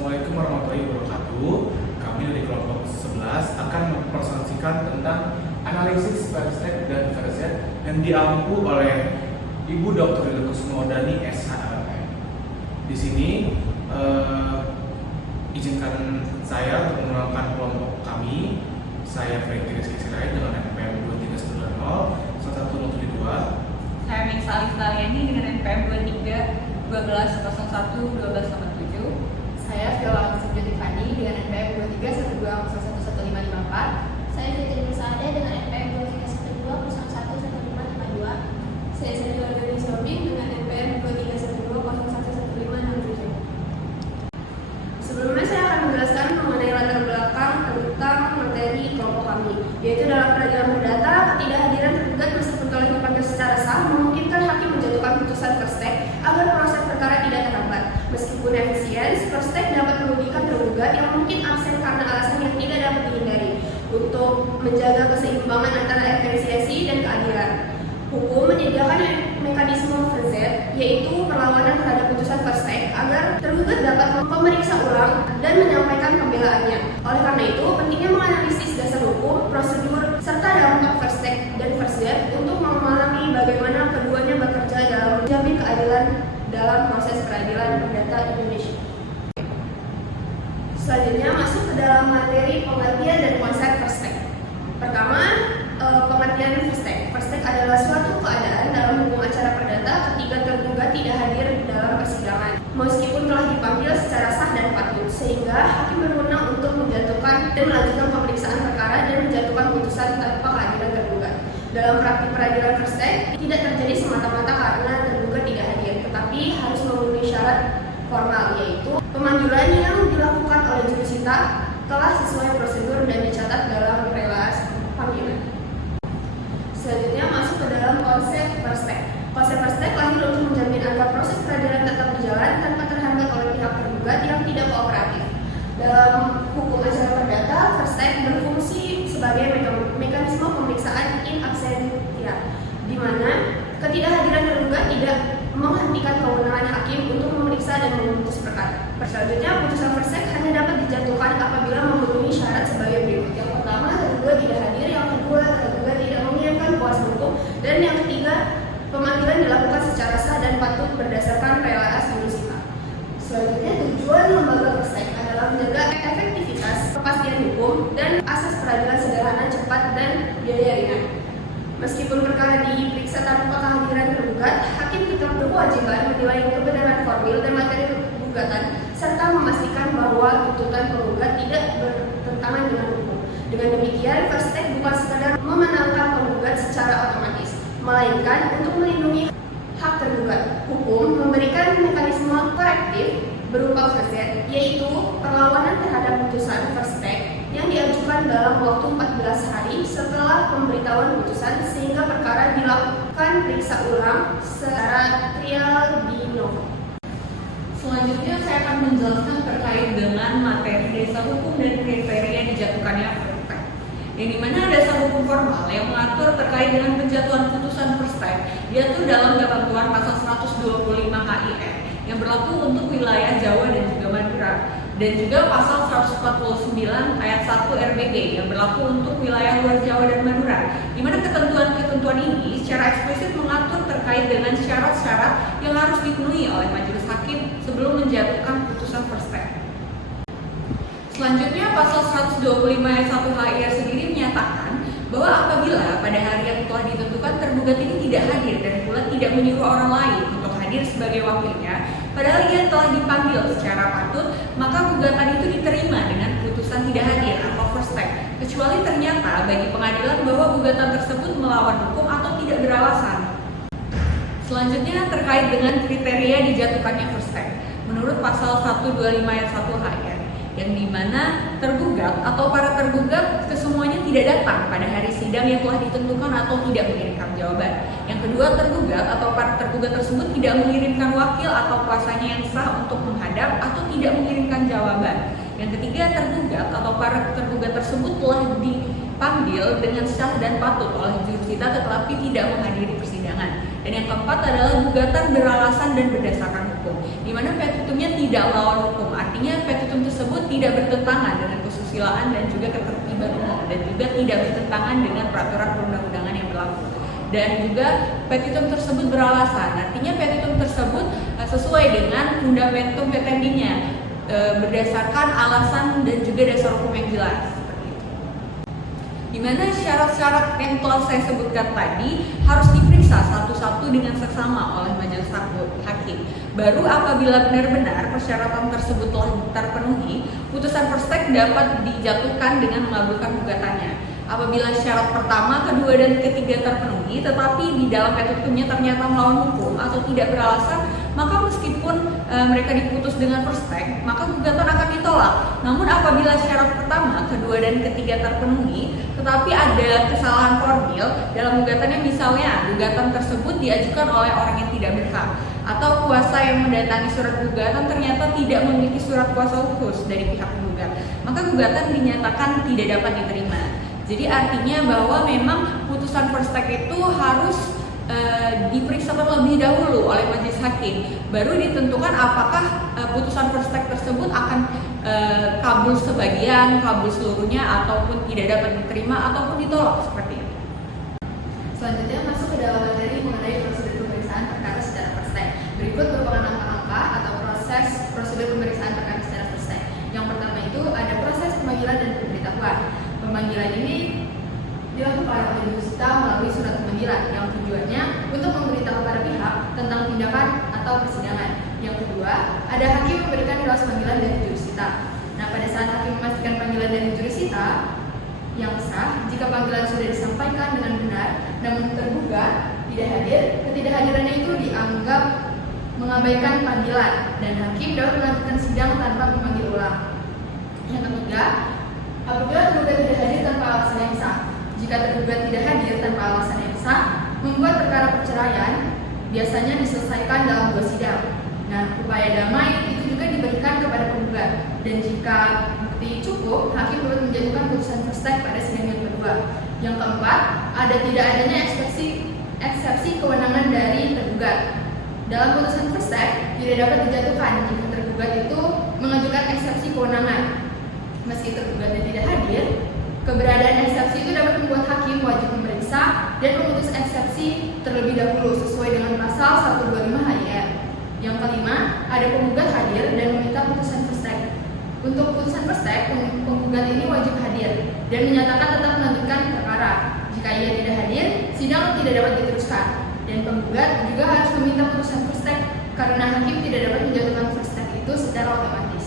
Assalamualaikum warahmatullahi wabarakatuh. Kami dari kelompok 11 akan mempresentasikan tentang analisis Verstek dan Verset yang diampu oleh Ibu Dr. Lila Kusumawardhani SHLM. Di sini izinkan saya untuk mengenalkan kelompok kami. Saya Franky Rizky Sirait dengan NPM 23120 1172. Saya Misa Alif Taliani dengan NPM 23 1201 1287. Saya Viola Sujotifani dengan NPM 2312011554. Saya Fitri Nursaada dengan NPM 2312011552. Saya Sandra Dewi Sobing dengan NPM 2312011567. Sebelumnya saya akan menjelaskan mengenai latar belakang tentang materi kelompok kami, yaitu dalam peradilan perdata, ketidakhadiran tergugat meskipun telah dipanggil secara sah memungkinkan hakim menjatuhkan putusan Verstek agar proses perkara tidak terhambat. Meskipun efisien, Verstek dapat merugikan tergugat yang mungkin absen karena alasan yang tidak dapat dihindari untuk menjaga keseimbangan antara efisiensi dan keadilan. Hukum menyediakan mekanisme Verzet, yaitu perlawanan terhadap putusan Verstek agar tergugat dapat memeriksa ulang dan menyampaikan pembelaannya. Oleh karena itu, pentingnya menganalisis dasar hukum, prosedur, serta dampak Verstek dan Verzet untuk memahami bagaimana keduanya bekerja dalam menjamin keadilan dalam proses peradilan perdata Indonesia. Selanjutnya masuk ke dalam materi pengertian dan konsep Verstek. Pertama, pengertian Verstek. Verstek adalah suatu keadaan dalam hukum acara perdata ketika tergugat tidak hadir dalam persidangan, meskipun telah dipanggil secara sah dan patut, sehingga hakim berwenang untuk menjatuhkan dan melanjutkan pemeriksaan perkara dan menjatuhkan putusan tanpa kehadiran tergugat. Dalam praktik peradilan Verstek tidak terjadi semata-mata karena tergugat tidak hadir, tetapi harus memenuhi syarat formal, yaitu pemanggilan yang dilakukan oleh jurusita telah sesuai prosedur dan dicatat dalam relas panggilan. Selanjutnya masuk ke dalam konsep Verstek. Konsep Verstek lahir untuk menjamin agar proses peradilan tetap berjalan tanpa terhambat oleh pihak tergugat yang tidak kooperatif. Dalam hukum acara perdata, Verstek berfungsi sebagai mekanisme pemeriksaan in absentia, di mana ketidakhadiran tergugat tidak menghentikan kewenangan hakim untuk memeriksa dan memutus perkara. Selanjutnya, putusan Verstek hanya dapat dijatuhkan apabila memenuhi syarat sebagai berikut. Yang pertama, tergugat tidak hadir. Yang kedua, tergugat tidak mengirimkan kuasa hukum. Dan yang ketiga, pemanggilan dilakukan secara sah dan patut berdasarkan relas jurusita. Selanjutnya, tujuan lembaga Verstek adalah menjaga efektivitas, kepastian hukum, dan asas peradilan sederhana, cepat, dan biaya ringan. Meskipun perkara diperiksa tanpa kehadiran tergugat, hakim tetap berkewajiban menilai kebenaran formil dan materi gugatan serta memastikan bahwa tuntutan penggugat tidak bertentangan dengan hukum. Dengan demikian, Verstek bukan sekadar memenangkan penggugat secara otomatis, melainkan untuk melindungi hak tergugat. Hukum memberikan mekanisme korektif berupa Verzet, yaitu perlawanan terhadap putusan Verstek yang diajukan dalam waktu 14 hari setelah pemberitahuan putusan, sehingga perkara dilakukan periksa ulang secara trial di novo. Selanjutnya saya akan menjelaskan terkait dengan materi dasar hukum dan kriteria dijatuhkannya Verstek, yang dimana dasar hukum formal yang mengatur terkait dengan penjatuhan putusan Verstek diatur dalam ketentuan pasal 125 KIR yang berlaku untuk wilayah Jawa dan juga Madura, dan juga pasal 149 ayat 1 RBG yang berlaku untuk wilayah luar Jawa dan Madura, di mana ketentuan-ketentuan ini secara eksplisit mengatur terkait dengan syarat-syarat yang harus dipenuhi oleh majelis hakim sebelum menjatuhkan putusan Verstek. Selanjutnya, pasal 125 ayat 1 HIR sendiri menyatakan bahwa apabila pada hari yang telah ditentukan tergugat ini tidak hadir dan pula tidak menyuruh orang lain untuk hadir sebagai wakilnya, padahal ia telah dipanggil secara patut, maka gugatan itu diterima dengan putusan tidak hadir atau Verstek, kecuali ternyata bagi pengadilan bahwa gugatan tersebut melawan hukum atau tidak beralasan. Selanjutnya, terkait dengan kriteria dijatuhkannya Verstek, menurut pasal 125 ayat 1 HIR, yang dimana tergugat atau para tergugat kesemuanya tidak datang pada hari sidang yang telah ditentukan atau tidak mengirimkan jawaban. Yang kedua, tergugat atau para tergugat tersebut tidak mengirimkan wakil atau kuasanya yang sah untuk menghadap atau tidak mengirimkan jawaban. Yang ketiga, tergugat atau para tergugat tersebut telah dipanggil dengan sah dan patut oleh jurusita tetapi tidak menghadiri persidangan. Dan yang keempat adalah gugatan beralasan dan berdasarkan hukum, di mana petitumnya tidak melawan hukum, artinya petitum tersebut tidak bertentangan dengan kesusilaan dan juga ketertiban umum, dan juga tidak bertentangan dengan peraturan perundang-undangan yang berlaku. Dan juga petitum tersebut beralasan, artinya petitum tersebut sesuai dengan fundamentum petendinya, berdasarkan alasan dan juga dasar hukum yang jelas. Di mana syarat-syarat yang telah saya sebutkan tadi harus diperiksa satu-satu dengan seksama oleh majelis hakim. Baru apabila benar-benar persyaratan tersebut telah terpenuhi, putusan Perstek dapat dijatuhkan dengan mengabulkan gugatannya. Apabila syarat pertama, kedua, dan ketiga terpenuhi, tetapi di dalam petitumnya ternyata melawan hukum atau tidak beralasan, maka meskipun mereka diputus dengan Perstek, maka gugatan akan ditolak. Namun apabila syarat pertama, kedua, dan ketiga terpenuhi, tetapi ada kesalahan formil dalam gugatannya, misalnya gugatan tersebut diajukan oleh orang yang tidak berhak, atau kuasa yang mendatangi surat gugatan ternyata tidak memiliki surat kuasa khusus dari pihak penggugat, maka gugatan dinyatakan tidak dapat diterima. Jadi artinya bahwa memang putusan Perstek itu harus diperiksa terlebih dahulu oleh majelis hakim, baru ditentukan apakah putusan Perstek tersebut akan kabul sebagian, kabul seluruhnya, ataupun tidak dapat diterima ataupun ditolak seperti itu. Selanjutnya masuk ke dalam materi mengenai prosedur pemeriksaan perkara secara Perstek. Berikut merupakan langkah-langkah atau proses prosedur pemeriksaan perkara secara Perstek. Yang pertama itu ada proses pemanggilan dan pemberitahuan. Pemanggilan ini dilakukan oleh jurusita melalui surat pemanggilan yang tujuannya untuk memberitahu para pihak tentang tindakan atau persidangan. Yang kedua, ada hakim memberikan kelas panggilan dari jurusita. Nah, pada saat hakim memastikan panggilan dari jurusita yang sah, jika panggilan sudah disampaikan dengan benar, namun tergugat tidak hadir, ketidakhadirannya itu dianggap mengabaikan panggilan dan hakim dapat melanjutkan sidang tanpa memanggil ulang. Yang ketiga, apabila tergugat tidak hadir tanpa alasan yang sah. Jika tergugat tidak hadir tanpa alasan yang sah, membuat perkara perceraian biasanya diselesaikan dalam 2 sidang. Nah, upaya damai itu juga diberikan kepada penggugat, dan jika bukti cukup, hakim dapat menjatuhkan putusan Perstek pada sidang yang kedua. Yang keempat, ada tidak adanya eksepsi kewenangan dari tergugat. Dalam putusan Perstek tidak dapat dijatuhkan jika tergugat itu mengajukan eksepsi kewenangan. Meski tergugatnya tidak hadir, keberadaan eksepsi itu dapat membuat hakim wajib memeriksa dan memutus eksepsi terlebih dahulu sesuai dengan pasal 125 HIR. Yang kelima, ada penggugat hadir dan meminta putusan Perstek. Untuk putusan Perstek, penggugat ini wajib hadir dan menyatakan tetap melanjutkan perkara. Jika ia tidak hadir, sidang tidak dapat diteruskan. Dan penggugat juga harus meminta putusan Perstek karena hakim tidak dapat menjatuhkan Perstek itu secara otomatis.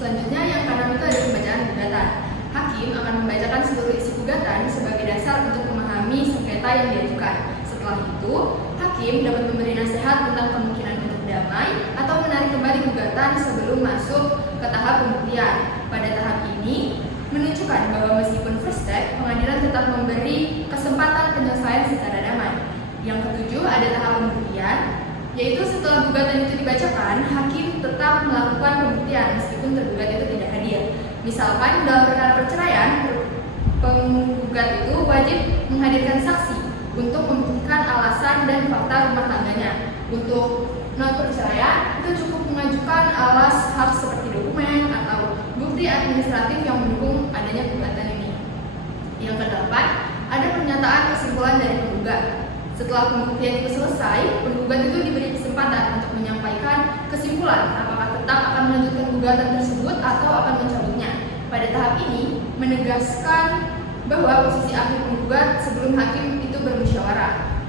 Selanjutnya yang keenam itu ada pembacaan gugatan. Hakim akan membacakan seluruh isi gugatan sebagai dasar untuk memahami sengketa yang diajukan. Setelah itu, hakim dapat memberi nasihat tentang kemungkinan untuk damai atau menarik kembali gugatan sebelum masuk ke tahap pembuktian. Pada tahap ini, menunjukkan bahwa meskipun first step, pengadilan tetap memberi kesempatan penyelesaian secara damai. Yang ketujuh, ada tahap pembuktian, yaitu setelah gugatan itu dibacakan, hakim tetap melakukan pembuktian meskipun tergugat itu tidak hadir. Misalkan dalam perkara perceraian, penggugat itu wajib menghadirkan saksi untuk membuktikan alasan dan fakta rumah tangganya. Untuk non perceraian itu cukup mengajukan alas hak seperti dokumen atau bukti administratif yang mendukung adanya gugatan ini. Yang kedelapan, ada pernyataan kesimpulan dari penggugat. Setelah pembuktian itu selesai, penggugat itu diberi kesempatan untuk menyampaikan kesimpulan apakah tetap akan melanjutkan gugatan tersebut atau akan mencabutnya. Pada tahap ini, menegaskan bahwa posisi akhir penggugat sebelum hakim itu bermusyawarah.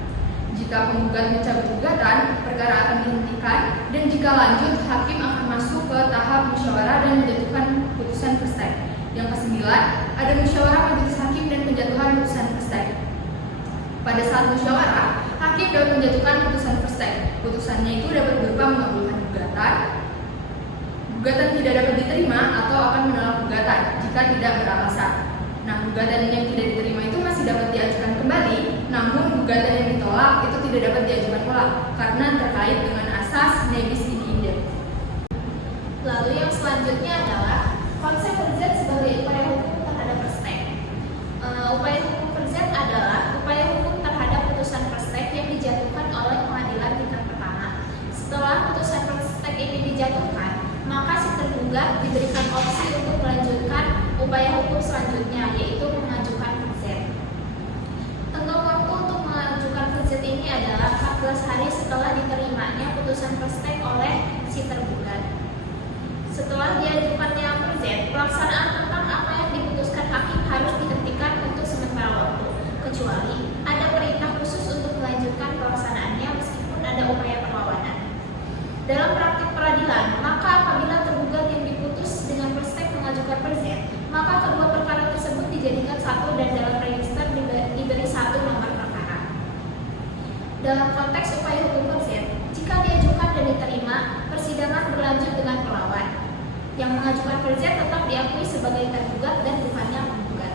Jika penggugat mencabut gugatan, perkara akan dihentikan, dan jika lanjut, hakim akan masuk ke tahap musyawarah dan menjatuhkan putusan first step. Yang kesembilan, ada musyawarah majelis hakim dan penjatuhan putusan first step. Pada saat musyawarah, hakim dapat menjatuhkan putusan first step. Putusannya itu dapat berupa mengabulkan gugatan tidak dapat diterima atau akan menolak gugatan jika tidak beralasan. Nah, gugatan yang tidak diterima itu masih dapat diajukan kembali, namun gugatan yang ditolak itu tidak dapat diajukan ulang karena terkait dengan asas nebis in idem. Lalu yang selanjutnya adalah konsep perzet sebagai upaya hukum terhadap perstek. Upaya hukum perzet adalah upaya hukum terhadap putusan perstek yang dijatuhkan tergugat diberikan opsi untuk melanjutkan upaya hukum selanjutnya, yaitu mengajukan VZ. Tenggang waktu untuk mengajukan VZ ini adalah 14 hari setelah diterimanya putusan Perstek oleh si tergugat. Setelah diajukannya VZ, pelaksanaan tentang apa yang diputuskan hakim harus dihentikan untuk sementara waktu, kecuali ada perintah khusus untuk melanjutkan pelaksanaannya meskipun ada upaya perlawanan. Dalam praktik peradilan, maka apabila tergugat yang diputus dengan Perstek mengajukan VZ, maka kedua perkara tersebut dijadikan satu dan dalam register diberi satu nomor perkara. Dalam konteks upaya hukum VZ, jika diajukan dan diterima, persidangan berlanjut dengan pelawan. Yang mengajukan VZ tetap diakui sebagai tergugat dan bukannya penggugat.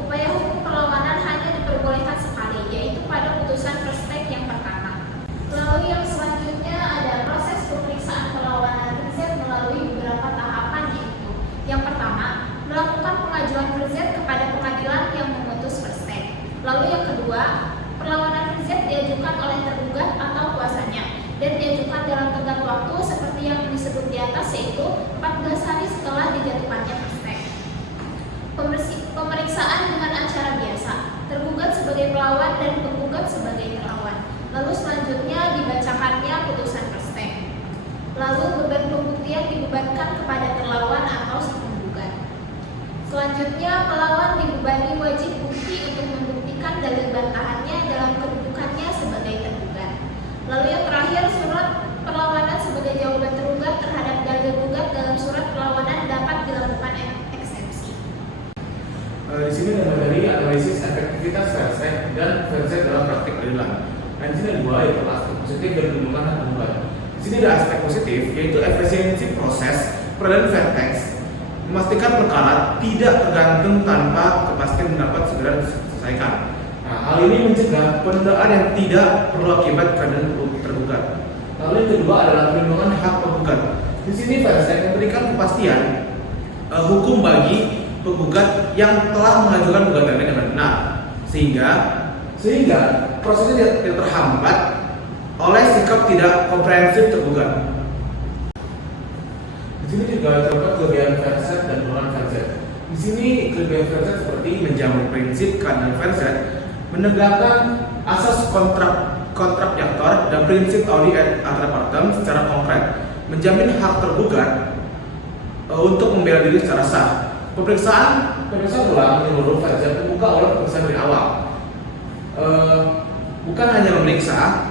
Upaya hukum perlawanan hanya diperbolehkan sekali, yaitu pada putusan Perstek yang pertama. Lalu yang selanjutnya ada proses pemeriksaan perlawanan VZ melalui beberapa tahapan, yaitu yang pertama, melakukan pengajuan VZ kepada pengadilan yang memutus Perstek. Lalu yang kedua, perlawanan VZ diajukan oleh tergugat atau kuasanya dan diajukan dalam tenggang waktu seperti yang disebut di atas, yaitu 14 hari setelah dijatuhkannya Perstek. Pemeriksaan dengan acara biasa, tergugat sebagai pelawan dan penggugat sebagai terlawan. Lalu selanjutnya dibacakannya putusan Perstek. Lalu beban pembuktian dibebankan kepada terlawan atau si penggugat. Selanjutnya pelawan dibebani wajib bukti untuk membuktikan dalil bantahannya dalam kedudukannya sebagai tergugat. Lalu yang terakhir, surat perlawanan sebagai jawaban tergugat terhadap dalil gugat dalam surat perlawanan dapat dilakukan eksepsi. Di sini ada dari analisis efektivitas Perstek dan VZ dalam praktik peradilan. Nah, di sini ada dua, yaitu aspek positif dan perlindungan hak tergugat. Di sini ada aspek positif, yaitu efisiensi proses peradilan vertex, memastikan perkara tidak tergantung tanpa kepastian pendapat segera diselesaikan. Nah, hal ini mencegah penundaan yang tidak perlu akibat keadaan tergugat. Lalu yang kedua adalah perlindungan hak penggugat. Di sini Perstek memberikan kepastian hukum bagi penggugat yang telah mengajukan gugatannya dengan benar, sehingga prosesnya tidak terhambat oleh sikap tidak komprehensif tergugat. Di sini juga terdapat kelebihan Perstek dan kekurangan Perstek. Di sini kelebihan Perstek seperti menjamin prinsip keadilan Perstek, menegakkan asas kontradiktor dan prinsip audi et altera secara konkret, menjamin hak tergugat untuk membela diri secara sah. Pemeriksaan ulang menyeluruh Perstek membuka oleh pemeriksaan dari awal. Bukan hanya memeriksa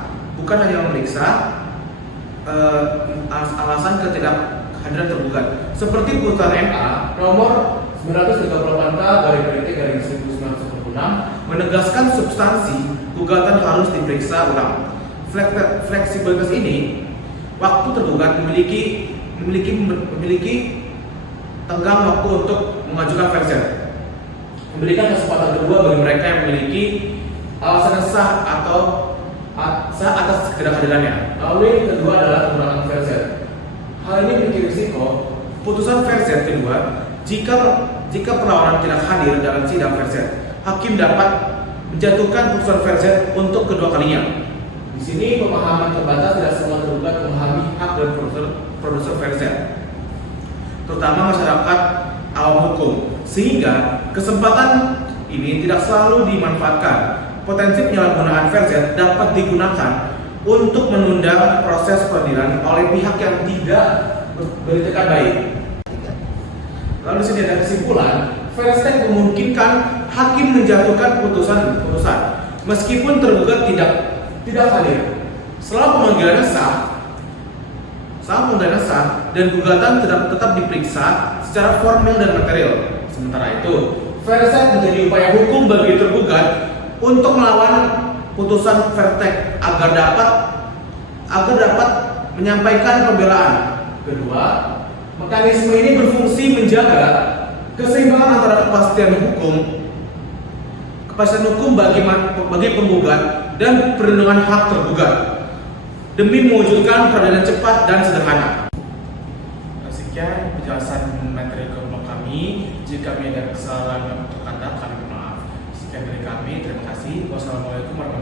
alasan ketidakhadiran tergugat. Seperti putusan MA nomor 938K/1996 menegaskan substansi gugatan harus diperiksa ulang. Fleksibilitas ini, waktu tergugat memiliki tenggang waktu untuk mengajukan VZ. Memberikan kesempatan kedua bagi mereka yang memiliki alasan sah atas ketidakhadirannya. Lalu yang kedua adalah kekurangan VZ. Hal ini memiliki risiko putusan VZ kedua jika perlawanan tidak hadir dalam sidang VZ. Hakim dapat menjatuhkan putusan VZ untuk kedua kalinya. Di sini pemahaman terbatas, tidak semua tergugat memahami hak dan produser VZ, terutama masyarakat awam hukum, sehingga kesempatan ini tidak selalu dimanfaatkan. Potensi penyalahgunaan VZ dapat digunakan untuk menunda proses peradilan oleh pihak yang tidak beretikat baik. Lalu di sini ada kesimpulan, VZ memungkinkan hakim menjatuhkan putusan meskipun tergugat tidak hadir. Selama pemanggilannya sah dan gugatan tetap diperiksa secara formil dan material. Sementara itu, VZ menjadi upaya hukum bagi tergugat untuk melawan putusan Perstek agar dapat menyampaikan pembelaan. Kedua, mekanisme ini berfungsi menjaga keseimbangan antara kepastian hukum bagi penggugat dan perlindungan hak tergugat demi mewujudkan peradilan cepat dan sederhana. Sekian penjelasan materi kelompok kami. Jika kami ada kesalahan dalam kata, kami mohon maaf. Sekian dari kami. Terima kasih. Wassalamualaikum warahmatullahi wabarakatuh.